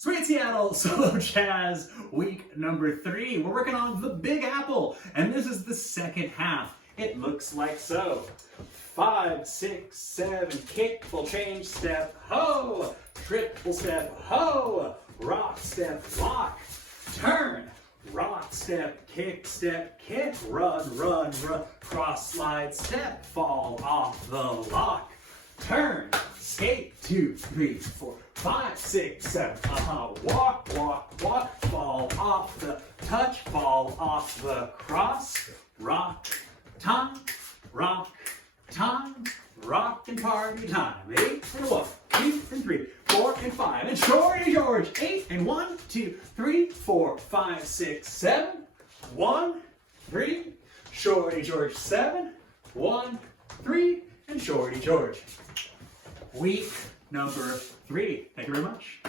Sweet Seattle Solo Jazz week number 3. We're working on the Big Apple, and this is the second half. It looks like so. 5, 6, 7, kick, full change, step, ho, triple step, ho, rock, step, lock, turn, rock, step, kick, run, run, run, cross, slide, step, fall off the lock, turn, skate, 2, 3, 4, 5, 6, 7, walk, walk, walk, fall off the touch, fall off the cross, rock, time, rock and party time. 8 and 1, 2 and 3, 4 and 5, and Shorty George. 8 and 1, 2, 3, 4, 5, 6, 7, 1, 3, Shorty George 7, 1, 3, and Shorty George. Week number 3. Thank you very much.